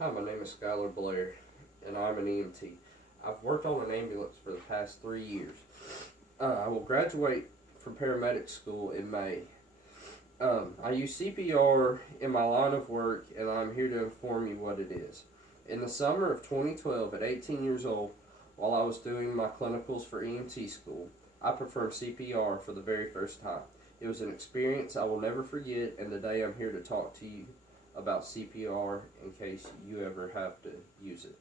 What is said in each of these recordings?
Hi, my name is Skylar Blair, and I'm an EMT. I've worked on an ambulance for the past 3 years. I will graduate from paramedic school in May. I use CPR in my line of work, and I'm here to inform you what it is. In the summer of 2012, at 18 years old, while I was doing my clinicals for EMT school, I performed CPR for the very first time. It was an experience I will never forget, and today I'm here to talk to you about CPR in case you ever have to use it.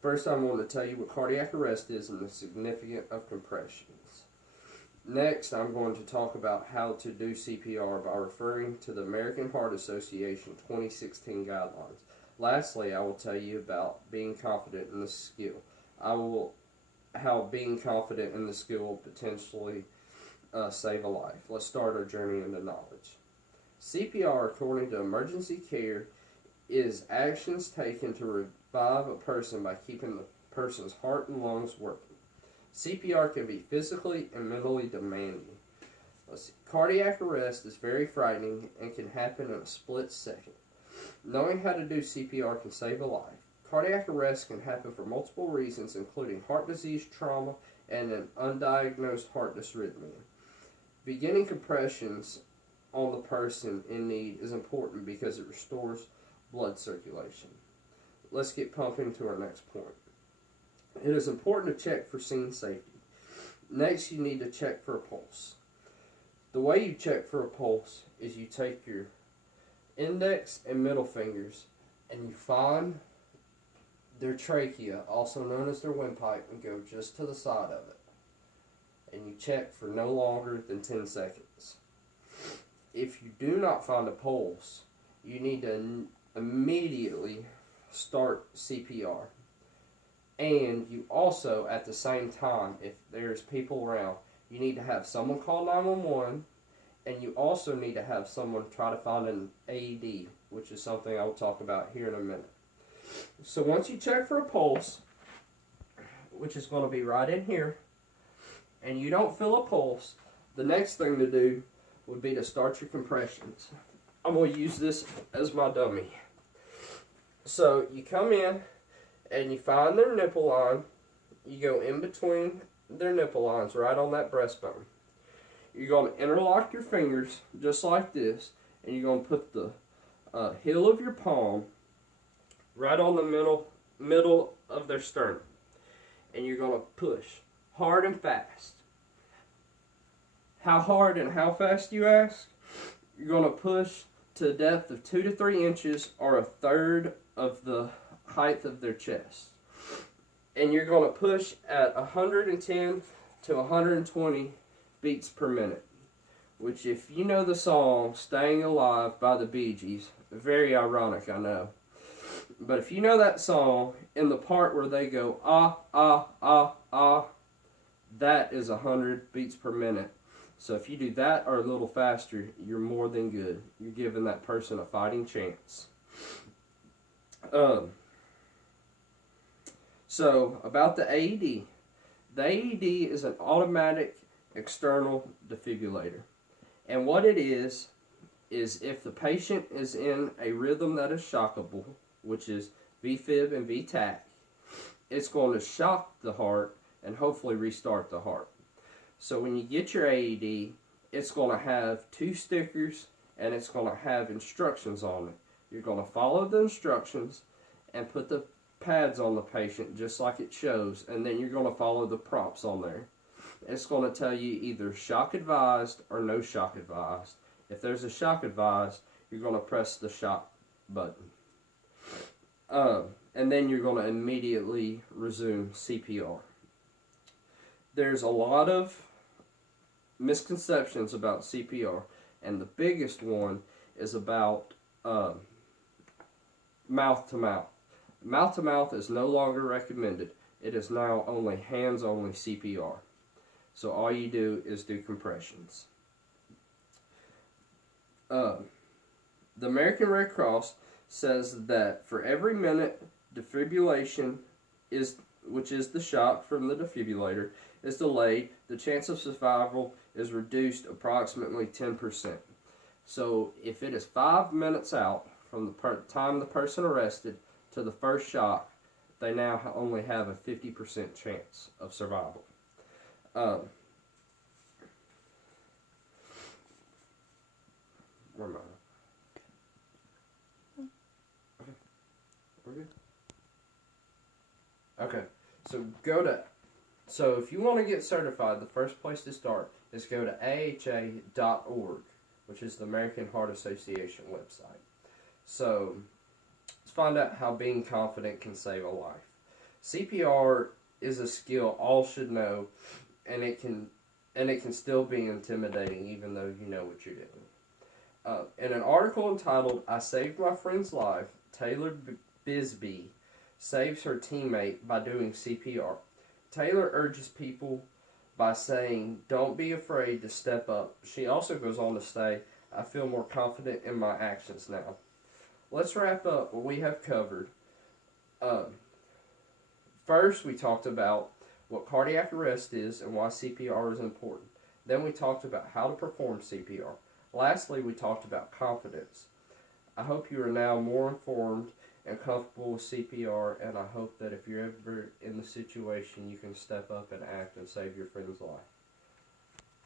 First, I'm going to tell you what cardiac arrest is and the significance of compressions. Next, I'm going to talk about how to do CPR by referring to the American Heart Association 2016 guidelines. Lastly, I will tell you about being confident in the skill. How being confident in the skill will potentially save a life. Let's start our journey into knowledge. CPR, according to emergency care, is actions taken to revive a person by keeping the person's heart and lungs working. CPR can be physically and mentally demanding. Cardiac arrest is very frightening and can happen in a split second. Knowing how to do CPR can save a life. Cardiac arrest can happen for multiple reasons, including heart disease, trauma, and an undiagnosed heart dysrhythmia. Beginning compressions on the person in need is important because it restores blood circulation. Let's get pumping to our next point. It is important to check for scene safety. Next, you need to check for a pulse. The way you check for a pulse is you take your index and middle fingers and you find their trachea, also known as their windpipe, and go just to the side of it. And you check for no longer than 10 seconds. If you do not find a pulse, you need to immediately start CPR. And you also, at the same time, if there's people around, you need to have someone call 911, and you also need to have someone try to find an AED, which is something I'll talk about here in a minute. So once you check for a pulse, which is going to be right in here, and you don't feel a pulse, the next thing to do would be to start your compressions. I'm going to use this as my dummy. So you come in and you find their nipple line. You go in between their nipple lines, right on that breastbone. You're going to interlock your fingers just like this, and you're going to put the heel of your palm right on the middle of their sternum. And you're going to push hard and fast. How hard and how fast, you ask? You're going to push to a depth of 2 to 3 inches or a third of the height of their chest. And you're going to push at 110 to 120 beats per minute, which, if you know the song Staying Alive by the Bee Gees, very ironic, I know. But if you know that song, in the part where they go, ah, ah, ah, ah, that is 100 beats per minute. So if you do that or a little faster, you're more than good. You're giving that person a fighting chance. So about the AED. The AED is an automatic external defibrillator. And what it is if the patient is in a rhythm that is shockable, which is VFib and VTach, it's going to shock the heart and hopefully restart the heart. So when you get your AED, it's going to have 2 stickers and it's going to have instructions on it. You're going to follow the instructions and put the pads on the patient just like it shows, and then you're going to follow the prompts on there. It's going to tell you either shock advised or no shock advised. If there's a shock advised, you're going to press the shock button. And then you're going to immediately resume CPR. There's a lot of misconceptions about CPR, and the biggest one is about mouth to mouth. Mouth to mouth is no longer recommended. It is now only hands only CPR. So all you do is do compressions. The American Red Cross says that for every minute defibrillation which is the shock from the defibrillator, is delayed, the chance of survival is reduced approximately 10%. So if it is 5 minutes out from the time the person arrested to the first shock, they now only have a 50% chance of survival. Um, where am I? Okay, we're good. Okay, so if you want to get certified, the first place to start is go to AHA.org, which is the American Heart Association website. So let's find out how being confident can save a life. CPR is a skill all should know, and it can still be intimidating even though you know what you're doing. In an article entitled "I Saved My Friend's Life," Taylor Bisbee saves her teammate by doing CPR. Taylor urges people by saying, "Don't be afraid to step up." She also goes on to say, "I feel more confident in my actions now." Let's wrap up what we have covered. First, we talked about what cardiac arrest is and why CPR is important. Then we talked about how to perform CPR. Lastly, we talked about confidence. I hope you are now more informed and comfortable with CPR, and I hope that if you're ever in the situation, you can step up and act and save your friend's life.